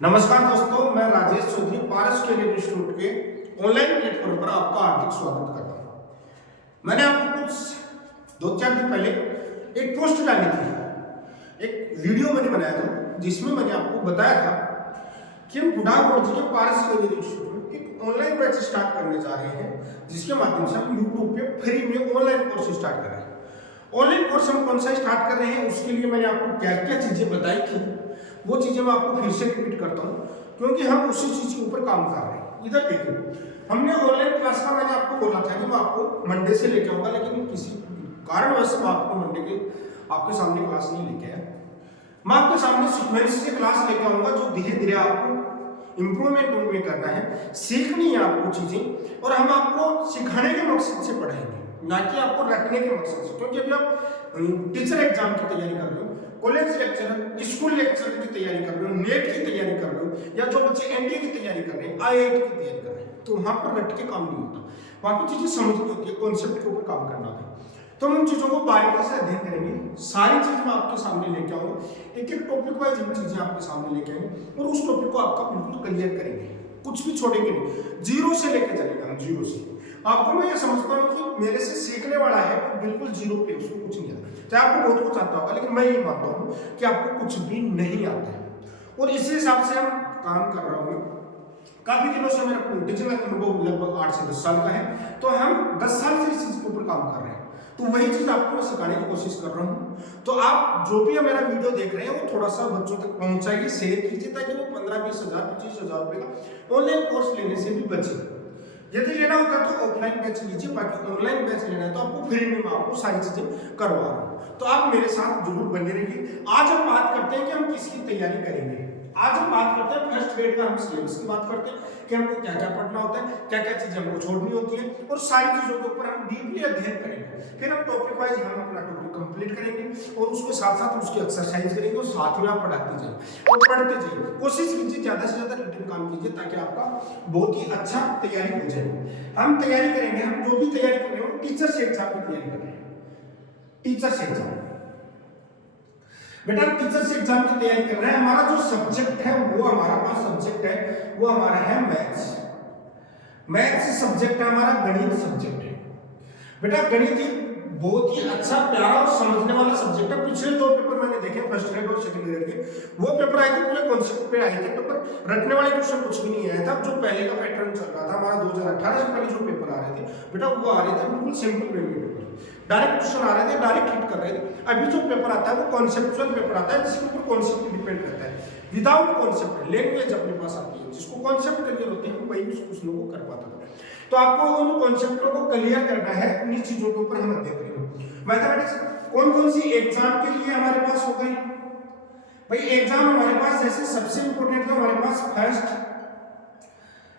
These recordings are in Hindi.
नमस्कार दोस्तों, मैं राजेश चौधरी पारस के इंस्टीट्यूट के ऑनलाइन प्लेटफॉर्म पर आपका हार्दिक स्वागत करता हूं। मैंने आपको कुछ 2-4 दिन पहले एक पोस्ट डाली थी, एक वीडियो मैंने बनाया था जिसमें मैंने आपको बताया था कि हम बुढ़ाकोट के पारस के इंस्टीट्यूट में एक ऑनलाइन बैच स्टार्ट करने जा रहे हैं, जिसके माध्यम से हम यूट्यूब पे फ्री में ऑनलाइन कोर्स स्टार्ट कर रहे हैं। ऑनलाइन कोर्स हम कौन सा स्टार्ट कर रहे हैं, उसके लिए मैंने आपको क्या क्या चीजें बताई थी, वो चीजें मैं आपको फिर से रिपीट करता हूं, क्योंकि हम उसी चीज के ऊपर काम कर रहे हैं। इधर देखिए, हमने ऑनलाइन क्लास का मैंने आपको बोला था कि मैं आपको मंडे से लेके आऊंगा, लेकिन किसी कारणवश मैं आपको मंडे के आपके सामने क्लास नहीं लेके आया। मैं आपके सामने सीक्वेंस से क्लास लेके आऊंगा, जो धीरे धीरे आपको इंप्रूवमेंट में करना है, सीखनी है आपको चीजें, और हम आपको सिखाने के मकसद से पढ़ाएंगे, ना कि आपको रखने के मकसद से। क्योंकि अभी आप टीचर एग्जाम की तैयारी कर रहे हो, कॉलेज लेक्चर, स्कूल लेक्चर की तैयारी कर रहे हो, नेट की तैयारी कर रहे हो, या जो बच्चे एनडीए की तैयारी कर रहे हैं, आईआईटी की तैयारी कर रहे हैं, तो वहां पर रट के काम नहीं होता, वहां पर चीजें समझनी होती है, कॉन्सेप्ट के ऊपर काम करना होता है। तो हम उन चीजों को बारीकी से अध्ययन करेंगे, सारी चीज मैं आपके सामने लेके आऊंगा, एक एक टॉपिक वाइज हम चीजें आपके सामने लेके आएंगे, और उस टॉपिक को आपका बिल्कुल क्लियर करेंगे, कुछ भी छोड़ेंगे नहीं, जीरो से लेके चलेगा हम, जीरो से। आपको मैं ये समझता हूँ कि मेरे से सीखने वाला है वो बिल्कुल जीरो पे, उसको कुछ नहीं आता, चाहे आपको बहुत कुछ आता होगा, लेकिन मैं ये मानता हूँ कि आपको कुछ भी नहीं आता है, और इसी हिसाब से हम काम कर रहा हूँ। काफी दिनों से मेरा डिजिटल अनुभव लगभग 8 से 10 साल का है, तो हम 10 साल से इस चीज के ऊपर काम कर रहे हैं, तो वही चीज आपको मैं सिखाने की कोशिश कर रहा हूँ। तो आप जो भी मेरा वीडियो देख रहे हैं, वो थोड़ा सा बच्चों तक पहुंचाइए, शेयर कीजिए, ताकि वो 15-20 हजार 25 हजार रुपए का ऑनलाइन कोर्स लेने से भी बचे। यदि लेना होता है तो ऑफलाइन बैच लीजिए, बाकी ऑनलाइन बैच लेना है तो आपको फ्री में मैं आपको सारी चीजें करवा रहा हूँ, तो आप मेरे साथ जरूर बने रहिए। आज हम बात करते हैं कि हम किसकी तैयारी करेंगे। आज हम बात करते हैं फर्स्ट ग्रेड का, हम सिलेबस की बात करते हैं कि हमको क्या क्या पढ़ना होता है, क्या क्या चीजें हमको छोड़नी होती है, और सारी चीजों के ऊपर हम डीपली अध्ययन करेंगे। फिर हम टॉपिक वाइज हम अपना टॉपिक कंप्लीट करेंगे, और उसके साथ साथ उसकी एक्सरसाइज करेंगे, और साथ में आप पढ़ाते जाइए और पढ़ते जाइए। कोशिश कीजिए ज्यादा से ज्यादा रिटन काम कीजिए, ताकि आपका बहुत ही अच्छा तैयारी हो जाए। हम तैयारी करेंगे, हम जो भी तैयारी कर रहे हो, टीचर से एग्जाम की तैयारी कर रहे हैं, टीचर से एग्जाम। बेटा टीचर से एग्जाम की तैयारी कर रहे हैं, हमारा जो सब्जेक्ट है, वो हमारा पास सब्जेक्ट है, वो हमारा है मैथ्स। मैथ्स सब्जेक्ट है हमारा, गणित सब्जेक्ट है। बेटा गणित ही बहुत ही अच्छा, प्यारा और समझने वाला सब्जेक्ट है। पिछले 2 पेपर मैंने देखे, फर्स्ट ग्रेड और सेकंड ग्रेड के, वो पेपर आए थे पूरे कॉन्सेप्ट पे आए थे, पेपर रटने वाले क्वेश्चन कुछ भी नहीं आया था। जो पहले का पैटर्न चल रहा था हमारा 2018 से पहले जो पेपर आ रहे थे बेटा, वो आ रहे थे बिल्कुल सिंपल वे में पेपर, डायरेक्ट क्वेश्चन आ रहे थे, डायरेक्ट हिट कर रहे थे। अभी जो पेपर आता है वो कॉन्सेप्चुअल पेपर आता है, जिसके ऊपर कॉन्सेप्ट डिपेंड करता है। विदाउट कॉन्सेप्ट लैंग्वेज अपने पास आती है, जिसको कॉन्सेप्ट क्लियर होते हैं वही उस क्वेश्चन को कर पाता था। तो आपको उन कॉन्सेप्टों को क्लियर करना है, उन चीजों के ऊपर हम अध्ययन करेंगे। मैथमेटिक्स कौन कौन सी एग्जाम के लिए हमारे पास हो गई भाई, एग्जाम हमारे पास जैसे सबसे इंपॉर्टेंट था हमारे पास first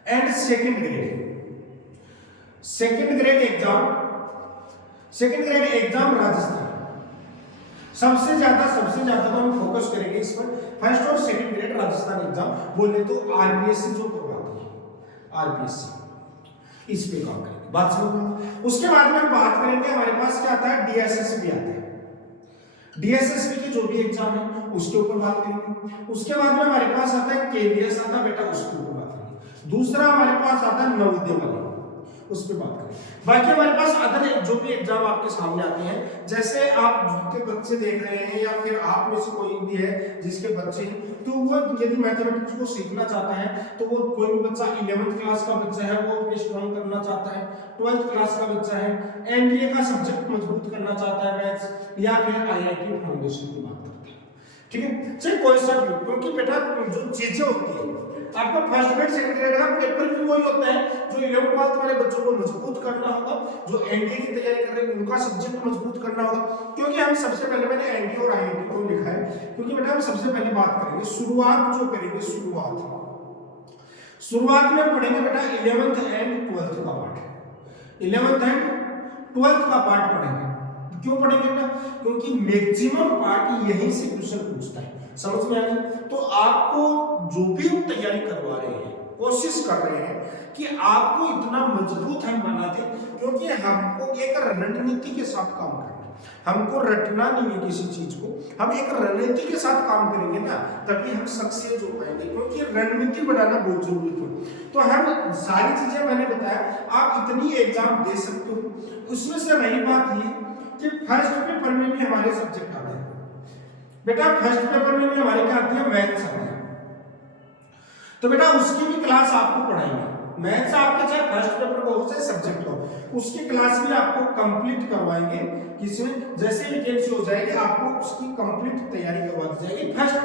and second grade. Second grade exam Rajasthan, सबसे ज्यादा तो हम फोकस करेंगे इस पर। फर्स्ट और सेकंड ग्रेड राजस्थान एग्जाम बोले तो आरपीएससी जो करवाती है, आरपीएससी, इस पे काम करेंगे, बात समझ। उसके बाद में बात करेंगे हमारे पास क्या आता है, डीएसएसबी आता है। डीएसएसबी की जो भी एग्जाम है उसके ऊपर बात करेंगे। उसके बाद में हमारे पास आता है केवीएस आता है बेटा, उसके ऊपर बात करेंगे। दूसरा हमारे पास आता है नवोदय वाला, उस पर बात करेंगे। बाकी हमारे पास अदर जो भी एग्जाम आपके सामने आते हैं, जैसे आप जिनके बच्चे देख रहे हैं, या फिर आप में से कोई भी है जिसके बच्चे हैं, तो वो यदि मैथमेटिक्स को सीखना चाहता है, तो वो कोई भी बच्चा 11th क्लास का बच्चा है, वो अपने स्ट्रॉन्ग करना चाहता है, 12th क्लास का बच्चा है, एनडीए का सब्जेक्ट मजबूत करना चाहता है मैथ्स, या फिर आईआईटी फाउंडेशन की बात करते हैं, ठीक है, चाहे कोई सा भी, क्योंकि बेटा जो चीजें होती है आपका फर्स्ट ग्रेड सेकंड ग्रेड का पेपर भी वही होता है, जो 11th 12th वाले बच्चों को मजबूत करना होगा, जो एनडीए की तैयारी कर रहे हैं उनका सब्जेक्ट मजबूत करना होगा। क्योंकि हम सबसे पहले मैंने एनडीए और आईआईटी को लिखा है, क्योंकि बेटा हम सबसे पहले बात करेंगे शुरुआत जो करेंगे, शुरुआत में पढ़ेंगे बेटा 11th एंड 12th का पार्ट, 11th एंड 12th का पार्ट पढ़ेंगे। क्यों पढ़ेंगे बेटा, क्योंकि मैक्सिमम पार्ट यहीं से क्वेश्चन पूछता है, समझ में आ गई। तो आपको जो भी हम तैयारी करवा रहे हैं, कोशिश कर रहे हैं कि आपको इतना मजबूत हम बना दें, क्योंकि हमको एक रणनीति के साथ काम करना है। हमको रटना नहीं है किसी चीज को, हम एक रणनीति के साथ काम करेंगे ना, तभी हम सक्सेस हो पाएंगे, क्योंकि रणनीति बनाना बहुत जरूरी है। तो हम सारी चीजें मैंने बताया, आप इतनी एग्जाम दे सकते हो। उसमें से रही बात ये कि फर्स्ट पेपर में भी हमारे सब्जेक्ट आते हैं बेटा, फर्स्ट पेपर में भी हमारे क्या आती है, मैथ्स आती है। तो बेटा उसकी भी क्लास आपको पढ़ाएंगे, मैथ्स आपके चाहे फर्स्ट पेपर को हो चाहे सब्जेक्ट हो, उसकी क्लास भी आपको कंप्लीट करवाएंगे। किसमें, जैसे वैकेंसी हो जाएगी आपको उसकी कंप्लीट तैयारी करवा दी जाएगी। फर्स्ट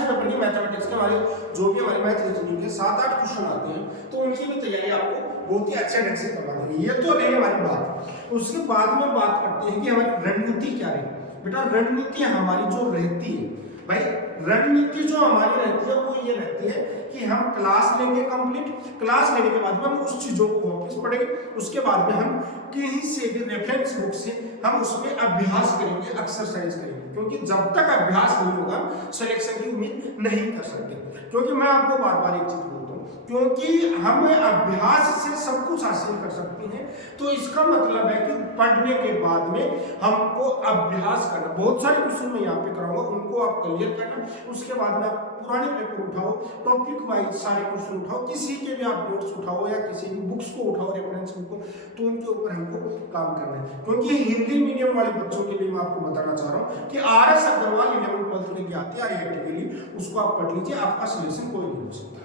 पेपर की मैथमेटिक्स के हमारे जो भी हमारे मैथ रीजनिंग के 7-8 क्वेश्चन आते हैं, तो उनकी भी तैयारी आपको बहुत ही अच्छे ढंग से करवा देंगे। ये तो रही हमारी बात। उसके बाद में बात करते हैं कि हमारी रणनीति क्या रही। बेटा रणनीति हमारी जो रहती है भाई, रणनीति जो हमारी रहती है वो ये रहती है कि हम क्लास लेंगे कंप्लीट, क्लास लेने के बाद में हम उस चीजों को वापस पढ़ेंगे, उसके बाद में हम कहीं से भी रेफरेंस बुक से हम उसमें अभ्यास करेंगे, एक्सरसाइज करेंगे, क्योंकि जब तक अभ्यास नहीं होगा सिलेक्शन की उम्मीद नहीं कर सकते। क्योंकि मैं आपको बार बार एक चीज बोलता हूँ, क्योंकि हम अभ्यास से सब कुछ हासिल कर सकते हैं, तो इसका मतलब है कि पढ़ने के बाद में हमको अभ्यास करना। बहुत सारे क्वेश्चन मैं यहाँ पे कराऊंगा, उनको आप क्लियर करना, उसके बाद में आप पुराने पेपर उठाओ, टॉपिक वाइज सारे क्वेश्चन उठाओ, किसी के भी आप नोट्स उठाओ या किसी भी बुक्स को उठाओ रेफरेंस बुक को, तो उनके ऊपर हमको काम करना है। क्योंकि हिंदी मीडियम वाले बच्चों के लिए मैं आपको बताना चाह रहा हूँ कि RS अग्रवाल 11-12 की आती है आईआईटी, उसको आप पढ़ लीजिए, आपका सिलेक्शन कोई नहीं हो सकता,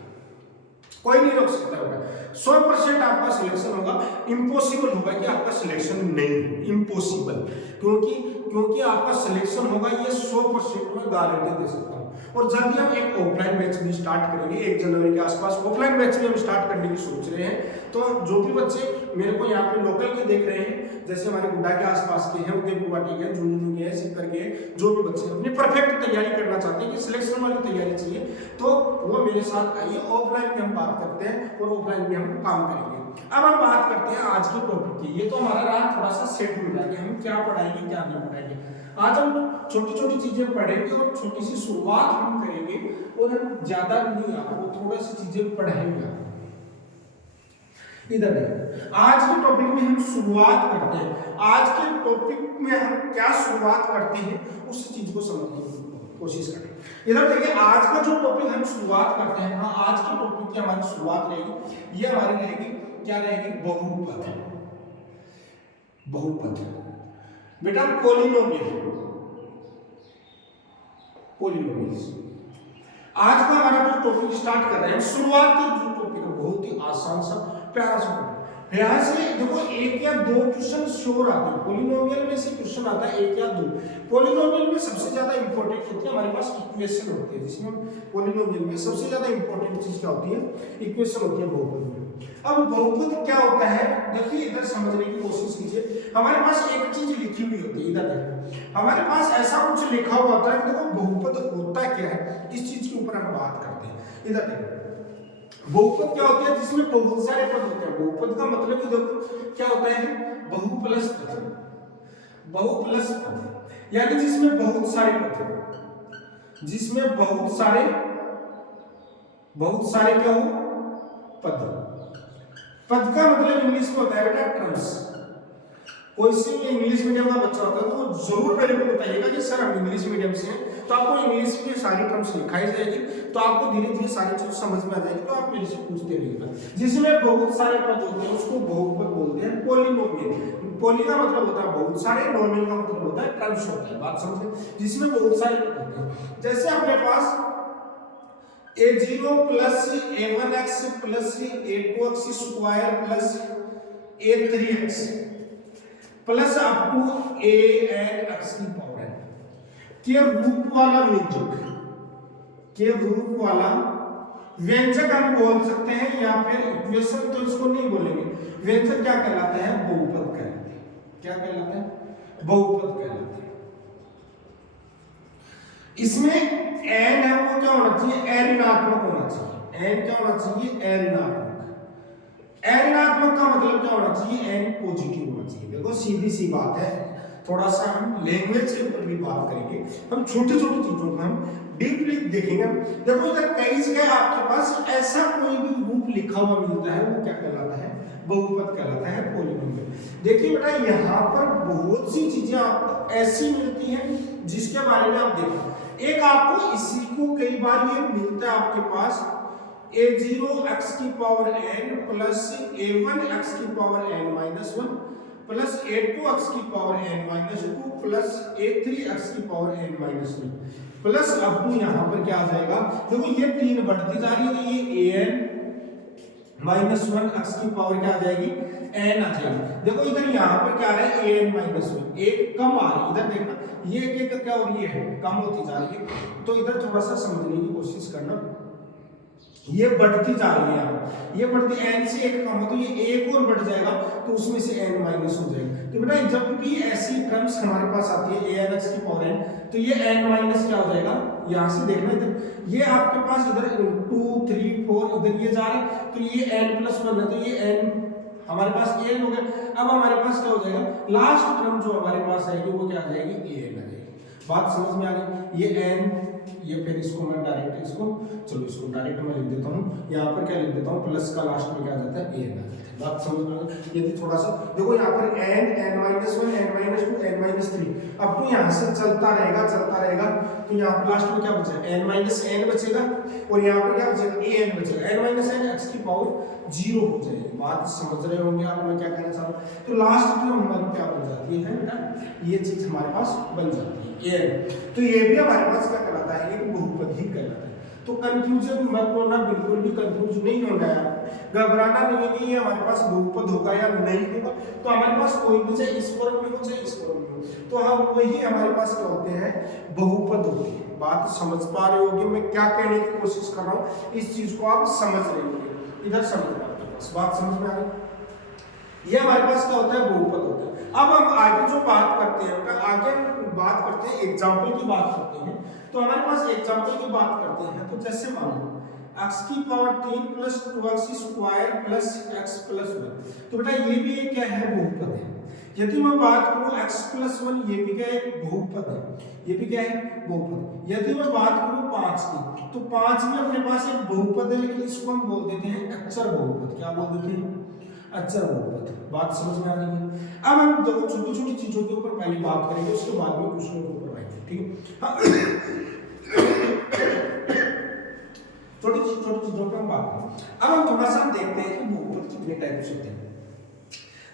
कोई नहीं रोक सकता होगा। 100% आपका सिलेक्शन होगा, इम्पॉसिबल होगा कि आपका सिलेक्शन नहीं हो, इम्पॉसिबल, क्योंकि आपका सिलेक्शन होगा, ये 100% में गारंटी दे सकता हूँ। और जल्दी हम एक ऑफलाइन बैच भी स्टार्ट करेंगे, 1 जनवरी के आसपास ऑफलाइन बैच भी हम स्टार्ट करने की सोच रहे हैं। तो जो भी बच्चे मेरे को यहाँ पे लोकल के देख रहे हैं, जैसे हमारे गुड्डा के आसपास के हैं, उदयपुर गुवाहाटी के, झुंझुनू के, सीकर के, जो भी बच्चे अपनी परफेक्ट तैयारी करना चाहते हैं कि सिलेक्शन वाली तैयारी चाहिए, तो वो मेरे साथ आइए, ऑफलाइन में हम बात करते हैं और ऑफलाइन में हम काम करेंगे। अब हम बात करते हैं आज के टॉपिक की। ये तो हमारा रहा थोड़ा सा सेट हो जाएगा, हम क्या पढ़ाएंगे क्या नहीं पढ़ाएंगे। आज हम छोटी छोटी चीजें पढ़ेंगे और छोटी सी शुरुआत हम करेंगे, और हम ज्यादा नहीं आपको थोड़ा सी चीजें पढ़ाएंगे। इधर देखिए, आज के टॉपिक में हम शुरुआत करते हैं। आज के टॉपिक में हम क्या शुरुआत करते हैं उस चीज को समझने की कोशिश करें। इधर देखिए, आज का जो टॉपिक हम शुरुआत करते हैं, हाँ आज के टॉपिक की हमारी शुरुआत रहेगी, ये हमारी रहेगी क्या रहेगी, बहुपद। बहुपद बेटा, पॉलिनोमियल, पॉलिनोमियल्स। आज का हमारा जो टॉपिक स्टार्ट कर रहे हैं, शुरुआती जो टॉपिक है बहुत ही आसान सा प्यारा सा टॉपिक। यहाँ से देखो 1 या 2 क्वेश्चन श्योर आते हैं, पॉलिनोमियल में से क्वेश्चन आता है 1 या 2। पॉलिनोमियल में सबसे ज्यादा इंपॉर्टेंट होती है हमारे पास इक्वेशन होती है, जिसमें पॉलिनोमियल में सबसे ज्यादा इंपॉर्टेंट चीज क्या होती है, इक्वेशन होती है बहुपद में। अब बहुपद क्या होता है, देखिए इधर समझने की कोशिश कीजिए। हमारे पास एक चीज लिखी हुई होती है, इधर देखो हमारे पास ऐसा कुछ लिखा हुआ होता है कि देखो बहुपद होता क्या है, इस चीज के ऊपर हम बात करते हैं। इधर देखो बहुपद क्या होता है, जिसमें बहुत सारे पद होते हैं। बहुपद का मतलब इधर क्या होता है, बहु प्लस पद, बहु प्लस पद, यानी जिसमें बहुत सारे पद, जिसमें बहुत सारे क्या हो पद। पद का मतलब इंग्लिश में होता है बेटा टर्म्स। कोई से भी इंग्लिश मीडियम का बच्चा होता है तो जरूर मेरे को बताइएगा कि सर हम इंग्लिश मीडियम से हैं, तो आपको इंग्लिश की सारी टर्म्स लिखाई जाएगी, तो आपको धीरे धीरे सारी चीज समझ में आ जाएगी, तो आप मेरे से पूछते रहिएगा। जिसमें बहुत सारे पद होते हैं उसको बहुपद बोलते हैं, पॉलिनोमियल। पॉली का मतलब होता है बहुत सारे, नोमियल का मतलब होता है टर्म्स होता है, बात समझे, जिसमें बहुत सारे पद होते हैं। जैसे अपने पास a0 plus a1x plus a2x square plus a3x plus up to an x की पावर के रूप वाला व्यंजक, के रूप वाला व्यंजक हम बोल सकते हैं, या फिर इक्वेशन तो इसको नहीं बोलेंगे। व्यंजक क्या कहलाता है, बहुपद कहलाता है। क्या कहलाता है, बहुपद कहलाता है। इसमें n है वो क्या होना चाहिए, ऋणात्मक होना चाहिए। n क्या होना चाहिए, ऋणात्मक। ऋणात्मक का मतलब क्या होना चाहिए, n पॉजिटिव होना चाहिए। देखो सीधी सी बात है, थोड़ा सा हम लैंग्वेज के ऊपर भी बात करेंगे, हम छोटी छोटी चीजों को हम डीपली देखेंगे। देखो इधर कई जगह आपके पास ऐसा कोई भी रूप लिखा हुआ मिलता है, वो क्या कहलाता है, बहुपद कहलाता है, पॉलिनोमियल। देखिए बेटा यहाँ पर बहुत सी चीजें चीजें आपको ऐसी मिलती हैं जिसके बारे में आप देखो। एक आपको इसी को कई बार ये मिलता है आपके पास a0 x की power n plus a1 x की power n minus 1 plus a2 x की power n minus 2 plus a3 x की पावर n माइनस 3 प्लस अब यहाँ पर क्या आ जाएगा, देखो ये 3 बढ़ती जा रही है तो ये an माइनस 1 x की पावर क्या आ जाएगी n आ जाएगी। देखो इधर यहाँ पर क्या आ रहा है an माइनस 1, एक कम आ रही है, इधर देखना ये एक क्या हो रही है कम होती जा रही है। तो इधर थोड़ा सा समझने की कोशिश करना, ये बढ़ती जा रही है यहाँ, ये बढ़ती n से एक कम हो तो ये एक और बढ़ जाएगा तो उसमें से n माइनस हो जाएगा। तो बेटा जब भी ऐसी टर्म्स हमारे पास आती है an x की पावर n तो ये n माइनस क्या हो जाएगा, यहाँ से देखना इधर ये आपके पास इधर 2 3 4 इधर ये जा रहा है तो ये n प्लस 1 है तो ये n हमारे पास an हो गया। अब हमारे पास क्या हो जाएगा, लास्ट टर्म जो हमारे पास आएगी वो क्या आ जाएगी an आ जाएगी। बात समझ में आ गई, ये n ये फिर इसको मैं डायरेक्ट इसको चलो इसको डायरेक्ट मैं लिख देता हूँ, यहाँ पर क्या लिख देता हूँ प्लस का लास्ट में क्या आ जाता है an आ जाता है। बात समझ में आ गई। यदि थोड़ा सा देखो यहाँ पर n minus 1 n minus 2 n minus 3 अब तो यहाँ से चलता रहेगा तो यहाँ पर लास्ट में क्या बचेगा n माइनस n बचेगा और यहाँ पर क्या बचेगा an बचेगा, n माइनस n x की पावर 0 हो जाएगी। बात समझ रहे होंगे आप मैं क्या कहना चाह रहा हूँ। तो लास्ट टर्म हमारी क्या बन जाती है बेटा, ये चीज हमारे पास बन जाती है n। तो ये भी हमारे पास क्या कहलाता है, एक बहुपद ही कहलाता है। तो कंफ्यूजन मत होना, बिल्कुल भी कंफ्यूज नहीं होना है, घबराना नहीं है कि ये हमारे पास बहुपद होगा या नहीं होगा। तो हमारे पास कोई भी चाहे इस फॉर्म में हो चाहे इस फॉर्म में हो तो हम वही हमारे पास क्या होते हैं, बहुपद होते हैं। बात समझ पा रहे होगे मैं क्या कहने की कोशिश कर रहा हूँ, इस चीज को आप समझ रहे होगे, इधर समझना आपके पास बात समझ में आ गई। ये हमारे पास क्या होता है, बहुपद होता है। अब हम आगे जो बात करते हैं, आगे बात करते हैं एग्जाम्पल की बात करते हैं। तो हमारे पास एग्जाम्पल की बात करते हैं तो जैसे मान लो x की power 3 plus 2x square plus x plus 1, तो बेटा ये भी क्या है, बहुपद है। यदि मैं बात करूं x प्लस 1 ये भी क्या है, बहुपद है, ये भी क्या है, बहुपद। यदि मैं बात करूं 5 की तो 5 भी अपने पास एक बहुपद है, लेकिन इसको हम बोल देते हैं अक्षर बहुपद। क्या बोल देते हैं, अक्षर बहुपद। बात समझ में आ रही है। अब हम देखो छोटी छोटी चीजों के ऊपर पहले बात करेंगे, उसके बाद में क्वेश्चनों के ऊपर आएंगे, ठीक है। छोटी चीजों पर हम बात करें। अब हम थोड़ा सा देखते हैं कि बहुपद कितने टाइप से होते हैं।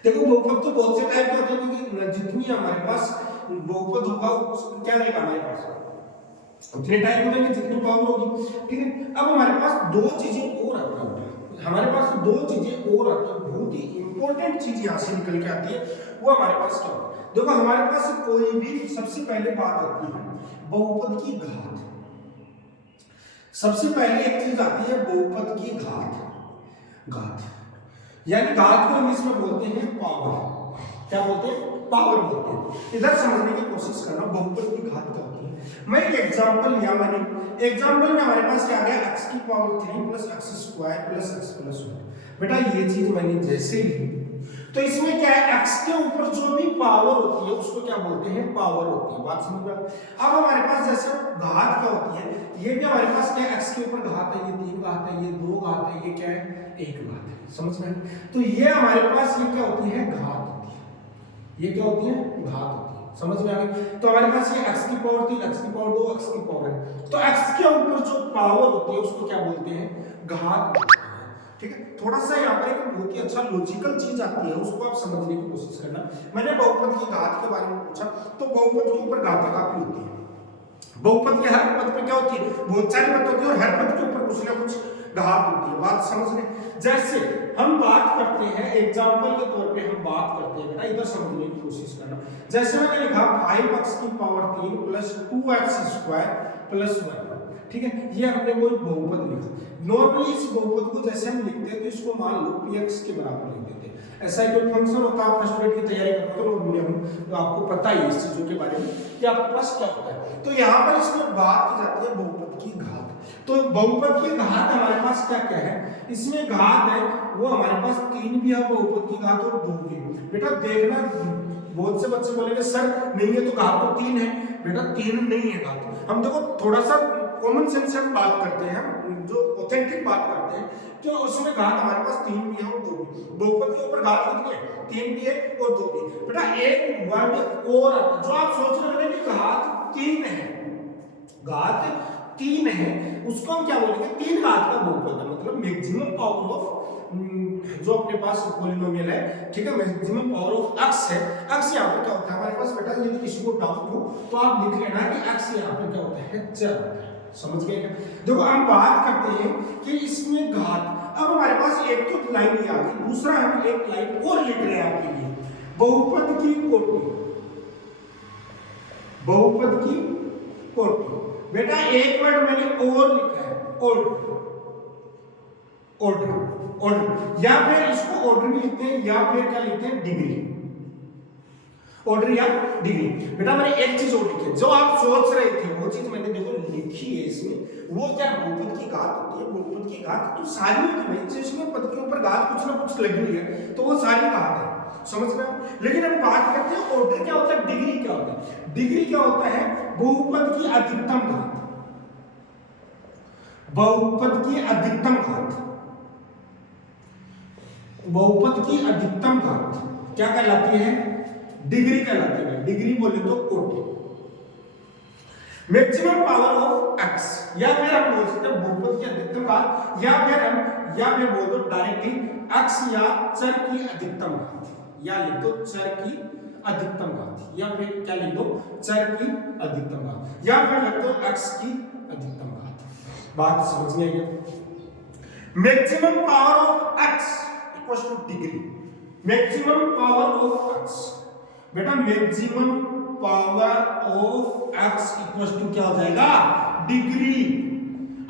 देखो बहुपद तो बहुत से टाइप के होते हैं, क्योंकि जितनी हमारे पास बहुपद होगा क्या रहेगा हमारे पास उतने टाइप हो जाएंगे जितनी पावर होगी, ठीक है। अब हमारे पास दो चीजें और आती है, हमारे पास दो चीजें और आती है, बहुत ही इंपॉर्टेंट चीज यहाँ से निकल के आती है। वो हमारे पास क्या होता है, देखो हमारे पास कोई भी सबसे पहले बात आती है बहुपद की घात। सबसे पहले एक चीज आती है बहुपद की घात यानी घात को इंग्लिश में बोलते हैं पावर। क्या बोलते हैं, पावर बोलते हैं। इधर समझने की कोशिश करना बहुपद की घात क्या होती है। मैं एक एग्जांपल लिया, मैंने एग्जांपल में हमारे पास क्या आ गया, x की power 3 plus x square plus x plus 1। बेटा ये चीज मैंने जैसे ही तो इसमें क्या है, x के ऊपर जो भी पावर होती है उसको क्या बोलते हैं, पावर होती है। बात समझ में। अब हमारे पास जैसे घात क्या होती है, ये भी हमारे पास क्या है, x के ऊपर घात है, ये 3 घात है, ये 2 घात है, ये क्या है, 1 घात है। समझ में। तो ये हमारे पास ये क्या होती है, घात होती है। ये क्या होती है, घात होती है। समझ में आ गई। तो हमारे पास ये x की पावर 3 x की पावर 2 x की पावर है, तो x के ऊपर जो पावर होती है उसको क्या बोलते हैं, घात बोलते हैं। ठीक है। थोड़ा सा यहाँ पर एक बहुत ही अच्छा लॉजिकल चीज आती है, उसको आप समझने की कोशिश करना। मैंने बहुपद की घात के बारे में पूछा, तो बहुपद के ऊपर घातें काफी होती है। बहुपद के हर पद पे क्या होती है, बहुत सारी पद होती है और हर पद के ऊपर कुछ ना कुछ घात होती है। बात समझ में। जैसे हम बात करते हैं एग्जांपल के तौर पे हम बात करते हैं, बेटा इधर समझने की कोशिश करना। जैसे मैंने लिखा 5x की power 3 plus 2x square plus 1, ठीक है। ये हमने कोई बहुपद लिखा। नॉर्मली इस बहुपद को जैसे हम लिखते हैं तो इसको मान लो px के बराबर लिख देते हैं। ऐसा ही कोई फंक्शन होता है, आप स्टूडेंट की तैयारी करते हो तो आपको पता ही इस चीजों के बारे में कि आपके पास क्या होता है। तो यहाँ पर इसमें बात की जाती है बहुपद की घात। तो बहुपद की घात हमारे पास क्या क्या है, इसमें घात है वो हमारे पास 3 भी है बहुपद की घात और 2 भी। बेटा देखना, बहुत से बच्चे बोलेंगे सर नहीं है तो घात तो 3 है। बेटा 3 नहीं है घात। हम देखो थोड़ा सा कॉमन सेंस से हम बात करते हैं, जो ऑथेंटिक बात करते हैं कि उसमें घात हमारे पास 3 भी है और 2 भी। बहुपद के ऊपर घात कितनी है? 3 भी है और 2 भी। बेटा एक वर्ड और आता है जो आप सोच रहे हैं कि घात 3 है, घात 3 है, उसको हम क्या बोलेंगे? 3 घात का बहुपद है, मतलब मैक्सिमम पावर ऑफ जो अपने पास पॉलिनोमियल है, ठीक है, मैक्सिमम पावर ऑफ x है। x यहाँ पर क्या होता है हमारे पास बेटा, यदि किसी को डाउट हो तो आप लिख लेना कि x यहाँ पर क्या होता है? चर होता है। समझ गए क्या? देखो हम बात करते हैं कि इसमें घात, अब हमारे पास एक तो लाइन ये आ गई, दूसरा हम एक लाइन और लिख रहे हैं आपके लिए, बहुपद की कोटि, बहुपद की कोटि। बेटा एक वर्ड मैंने और लिखा है, ऑर्डर, ऑर्डर, ऑर्डर, या फिर इसको ऑर्डर भी लिखते हैं या फिर क्या लिखते हैं? डिग्री, ऑर्डर या डिग्री। बेटा मैंने एक चीज और लिखी है, जो आप सोच रहे थे वो चीज मैंने देखो लिखी है इसमें, वो क्या? बहुपद की घात होती है। बहुपद की घात तो सारी होती है भाई, जिसमें पद के ऊपर घात कुछ ना कुछ लगी हुई है तो वो सारी घात है, समझ में? लेकिन अब बात करते हैं ऑर्डर क्या होता है, डिग्री क्या होता है? डिग्री क्या होता है? बहुपद की अधिकतम घात, बहुपद की अधिकतम घात, बहुपद की अधिकतम घात क्या कहलाती है? डिग्री कहलाती है। डिग्री बोले तो कोटि, मैक्सिमम पावर ऑफ x, या फिर हम बोल सकते हैं बहुपद की अधिकतम घात, या फिर बोल दो डायरेक्टली x या चर की अधिकतम घात, या लिख दो चर की अधिकतम घात, या फिर क्या लिख दो? चर की अधिकतम घात, या फिर लिख दो x की अधिकतम घात। बात समझ में आई? Maximum power of x equals to degree, maximum power of x। बेटा maximum power of x equals to क्या हो जाएगा? डिग्री।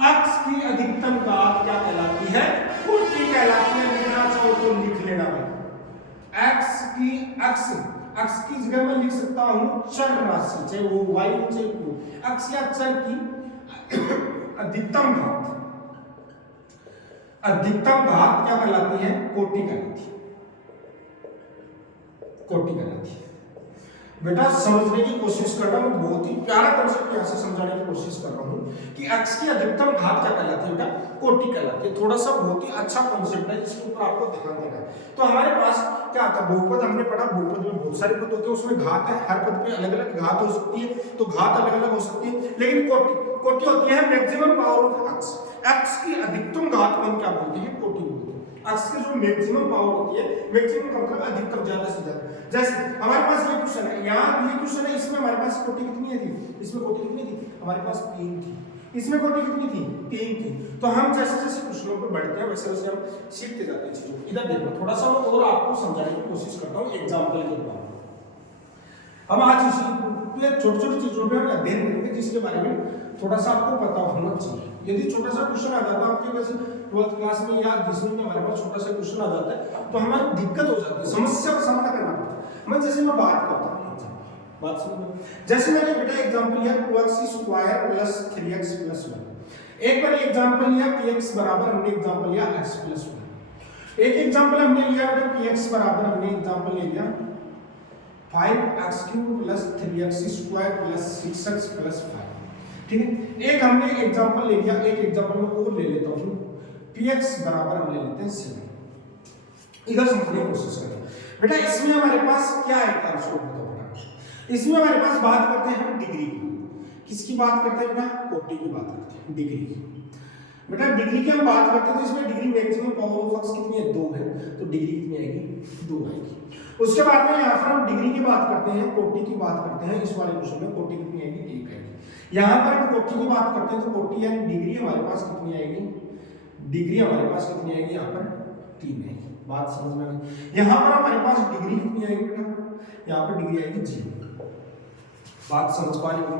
x की अधिकतम घात क्या कहलाती है? कोटि कहलाती है। लिखना चाहो तो लिख लेना भाई, x की जगह मैं लिख सकता हूं चर राशि, चाहे वो y हो चाहे q, x या चर की अधिकतम घात, अधिकतम घात क्या कहलाती है? कोटि कहलाती है, कोटि कहलाती है। बेटा समझने की कोशिश करना, मैं बहुत ही प्यारा कंसेप्ट यहां से समझाने की कोशिश कर रहा हूं कि x की अधिकतम घात क्या कहलाती है? बेटा कोटि कहलाती है। थोड़ा सा बहुत ही अच्छा कंसेप्ट है जिसके ऊपर आपको ध्यान देना है। तो हमारे पास क्या आता है? बहुपद हमने पढ़ा, बहुपद में बहुत सारे पद होते हैं, उसमें घात है, हर पद पे अलग अलग घात हो सकती है, तो घात अलग अलग हो सकती है। लेकिन कोटि, कोटि होती है maximum power of x, x की अधिकतम घात को हम क्या बोलते हैं? कोटि बोलते हैं। x की जो मैक्सिमम पावर होती है, मैक्सिमम का मतलब अधिकतम, ज्यादा से ज्यादा। जैसे हमारे पास ये क्वेश्चन है, यहाँ ये क्वेश्चन है, इसमें हमारे पास कोटि कितनी थी? इसमें कोटि कितनी थी? हमारे पास 3 थी। इसमें कोटि कितनी थी? 3 थी। तो हम जैसे जैसे क्वेश्चनों पर बढ़ते हैं वैसे वैसे हम सीखते जाते हैं चीजों। इधर देखो, थोड़ा सा मैं और आपको समझाने की कोशिश करता हूँ एग्जाम्पल के द्वारा। हम आज इसी छोटी छोटी चीजों पर अध्ययन करेंगे जिसके बारे में थोड़ा सा आपको पता होना चाहिए। यदि छोटा सा क्वेश्चन आ जाता है आपके वैसे 12th क्लास में या 10वीं में हमारे पास छोटा सा क्वेश्चन आ जाता है तो हमारी दिक्कत हो जाती है, समस्या का सामना करना पड़ता है। मैं जैसे मैं बात करता हूँ, बात सुनो, जैसे मैंने बेटा एग्जांपल लिया 2x² + 3x + 1। एक बार एग्जांपल लिया px बराबर, हमने एग्जांपल लिया x + 1। एक एग्जांपल हमने लिया बेटा px बराबर, हमने एग्जांपल ले लिया 5x³ + 3x² + 6x + 5। ठीक है, एक हमने एग्जांपल ले लिया, एक एग्जांपल में और ले लेता हूं, px बराबर हम ले लेते हैं 7। इधर समझने की कोशिश करें बेटा। इसमें हमारे पास क्या है? आंसर बताओ बेटा। इसमें हमारे पास बात करते हैं हम डिग्री की। किसकी बात करते हैं बेटा? कोटि की बात करते हैं, डिग्री की। बेटा डिग्री की हम बात करते हैं तो इसमें degree maximum power of x कितनी है? 2 है, तो डिग्री कितनी आएगी? 2 आएगी। उसके बाद में यहाँ पर हम डिग्री की बात करते हैं, कोटि की बात करते हैं। इस वाले क्वेश्चन में कोटि कितनी आएगी? 1 आएगी। यहाँ पर हम कोटि की बात करते हैं तो कोटि यानी डिग्री हमारे पास कितनी आएगी? डिग्री हमारे पास कितनी आएगी? यहाँ पर 3 आएगी। बात समझ में आ गई? यहाँ पर हमारे पास डिग्री कितनी आएगी बेटा? यहाँ पर डिग्री आएगी 0। बात समझ पा रही हो?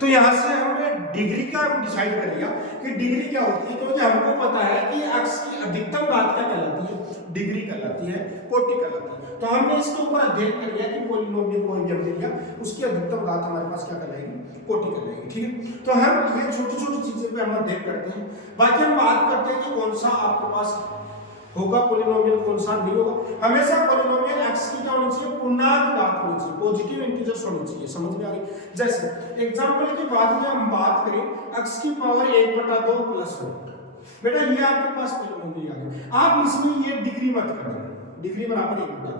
तो यहाँ से हमने डिग्री का डिसाइड कर लिया कि डिग्री क्या होती है, क्योंकि हमको पता है कि x की अधिकतम घात क्या कहलाती है? डिग्री कहलाती है, कोटि कहलाती है। तो हमने इसके ऊपर अध्ययन कर लिया कि पॉलिनोमियल कोई भी हमने लिया, उसकी अधिकतम घात हमारे पास क्या कहलाएगी? कोटि कहलाएगी। ठीक है, तो हम ये छोटी छोटी चीजें पे हम अध्ययन करते हैं। बाकी हम बात करते हैं कि कौन सा आपके पास होगा पॉलिनोमियल, कौन सा नहीं होगा। हमेशा पॉलिनोमियल x की क्या होनी चाहिए? पूर्णांक घात होनी चाहिए, पॉजिटिव इंटीजर्स होनी चाहिए। समझ में आ गई? जैसे एग्जांपल के बाद में हम बात करें x की पावर 1/2 + 1, बेटा ये आपके पास पॉलिनोमियल आ गया। आप इसमें ये डिग्री मत कर देना, डिग्री बराबर 1/2।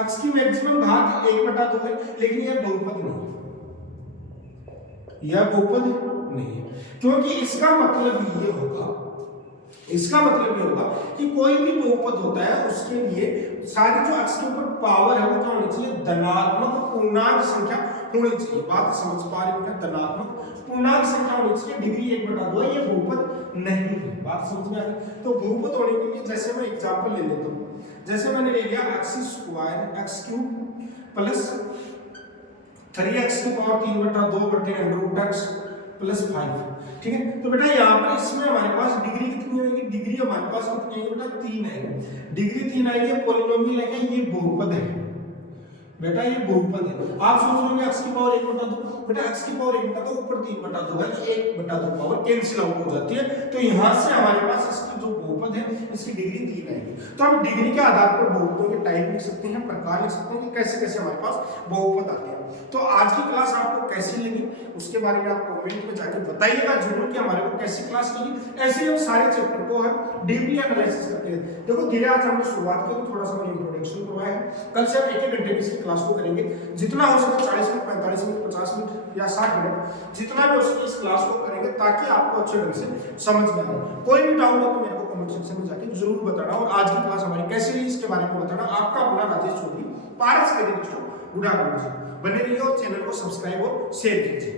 x की मैक्सिमम घात 1/2 है, लेकिन यह बहुपद नहीं है, यह बहुपद नहीं है, क्योंकि इसका मतलब ये होगा, इसका मतलब ये होगा कि कोई भी बहुपद होता है उसके लिए सारी जो x के ऊपर पावर है वो क्या होनी चाहिए, धनात्मक पूर्णांक संख्या होनी चाहिए। बात समझ पा रहे हो क्या, धनात्मक पूर्णांक संख्या होनी चाहिए। डिग्री 1/2 है, ये बहुपद नहीं है, बात समझ में आ गई। तो बहुपद होने के लिए जैसे मैं एग्जांपल ले लेता हूं, जैसे मैंने ले लिया x² प्लस 3x की पावर 3/2/√x प्लस 5, ठीक है। तो बेटा यहाँ पर इसमें हमारे पास डिग्री कितनी होगी, डिग्री हमारे पास कितनी आएगी बेटा, 3 है। डिग्री 3 आएगी, पॉलिनोमियल है, ये बहुपद है बेटा, ये बहुपद है। आप सोच रहे हो x की पावर 1/2, बेटा x की पावर 1/2 ऊपर 3/2 है, 1/2 पावर कैंसिल आउट हो जाती है। तो यहाँ से हमारे पास इसकी जो बहुपद है इसकी डिग्री 3 आएगी। तो हम डिग्री के आधार पर बहुपदों के टाइप लिख सकते हैं, प्रकार लिख सकते हैं कि कैसे कैसे हमारे पास बहुपद आते हैं। तो आज की क्लास आपको कैसी लगी उसके बारे में आप कमेंट में जाके बताइएगा जरूर कि हमारे को कैसी क्लास लगी। ऐसे ही हम सारे चैप्टर को हम डीपली एनालिसिस करते हैं। देखो धीरे आज हमने शुरुआत की, तो थोड़ा सा मैंने इंट्रोडक्शन करवाया है। कल से हम 1-1 घंटे की इसकी क्लास को करेंगे, जितना हो सके 40 मिनट, 45 मिनट, 50 मिनट या 60 मिनट, जितना भी हो सके इस क्लास को करेंगे ताकि आपको अच्छे ढंग से समझ में आए। कोई भी डाउट हो तो मेरे को कमेंट सेक्शन में जाके जरूर बताना, और आज की क्लास हमारी कैसी रही इसके बारे में बताना। आपका अपना राजेश चौधरी, पारस के बने रहिए और चैनल को सब्सक्राइब और शेयर कीजिए।